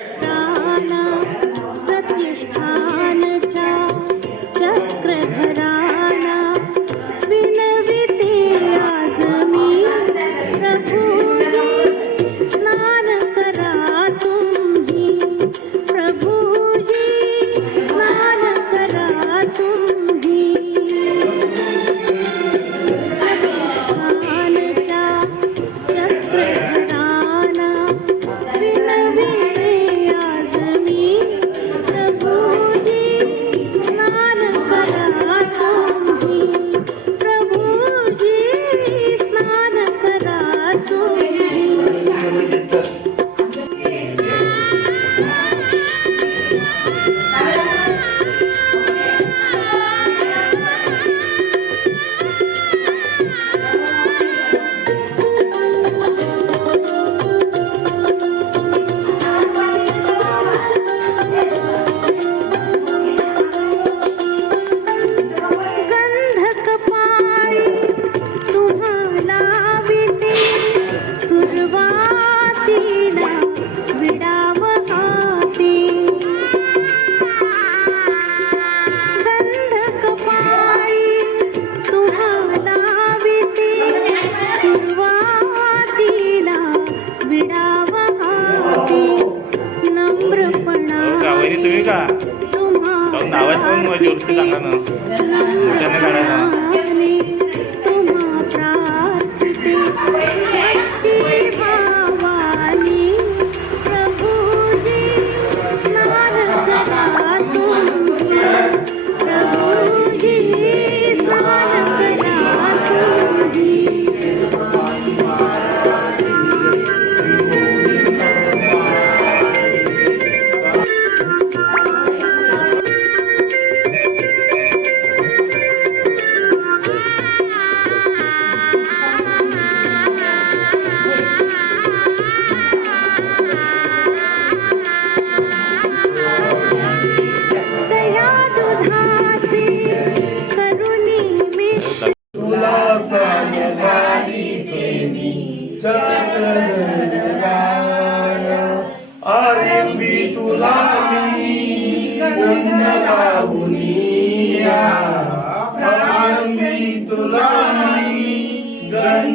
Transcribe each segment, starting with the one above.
Yeah.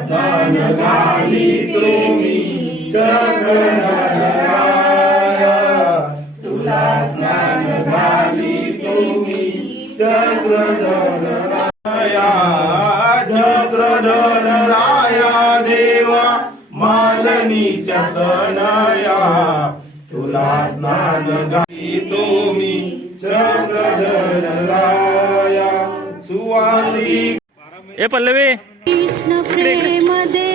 सन घाली तुम्ही चक्रधराया देवा मालनीच्या तनया तुला स्नान गाई तुम्ही चक्रधर ए पल्लवी! न प्रेम दे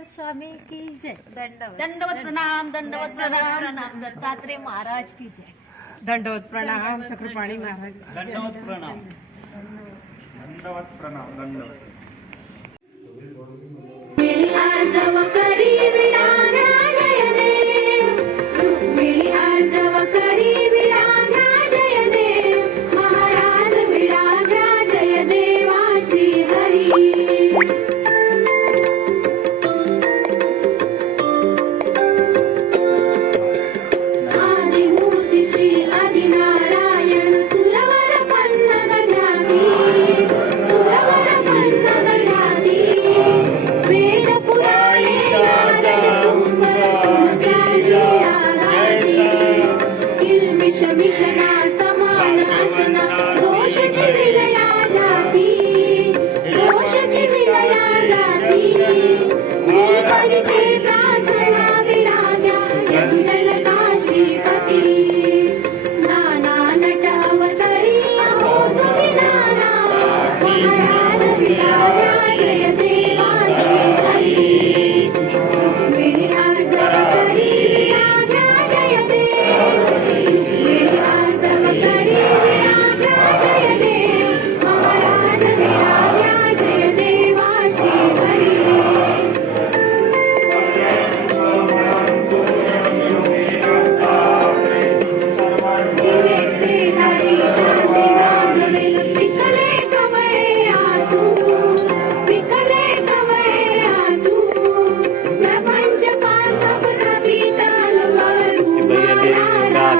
शंकर स्वामी की जय. दंडवत. प्रणाम दंडवत प्रणाम. दत्तात्रेय महाराज की जय. दंडवत प्रणाम चक्रपाणी महाराज दंडवत प्रणाम. दंडवत प्रणाम दंडवत.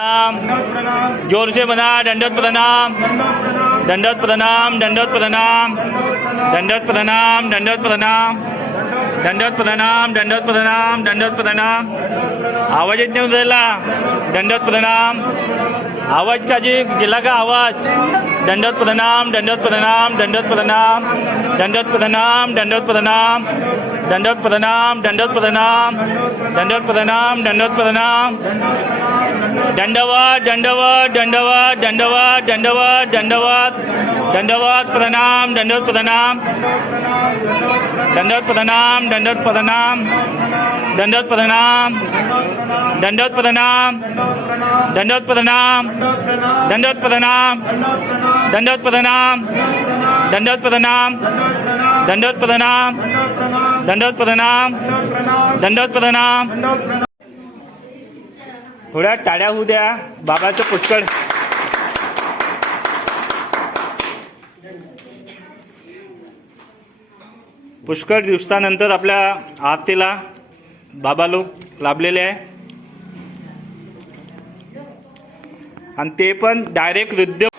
प्रणाम। दंडवत प्रणाम जोर से बना दंडवत प्रणाम। दंडवत प्रणाम दंडवत प्रणाम। दंडवत प्रणाम दंडवत प्रणाम। दंडवत प्रणाम दंडवत प्रणाम दंडवत प्रणाम। दंडवत प्रणाम आवाज येत नाही उद्याला दंडवत प्रणाम। आवाज का जी गिला का आवाज दंडत प्रणाम दंडत प्रणाम दंडत प्रणाम दंडत प्रणाम दंडत प्रणाम दंडत प्रणाम दंडत प्रणाम दंडत प्रणाम दंडत प्रणाम दंडवाद दंडवाद दंडवाद दंडवाद दंडवत दंडवत दंडवाद प्रणाम दंडत प्रणाम दंडत प्रणाम दंडत प्रणाम दंडत प्रणाम दंडवत प्रणाम दंडवत प्रणाम दंडवत प्रणाम दंडवत प्रणाम दंडवत प्रणाम दंडवत प्रणाम दंडवत प्रणाम दंडवत प्रणाम थोड्या टाळ्या होऊ द्या बाबाचं पुष्कळ पुष्कळ दिवसानंतर आपल्या आरतीला बाबा लोक लाभलेले आहे आणि ते पण डायरेक्ट वृद्ध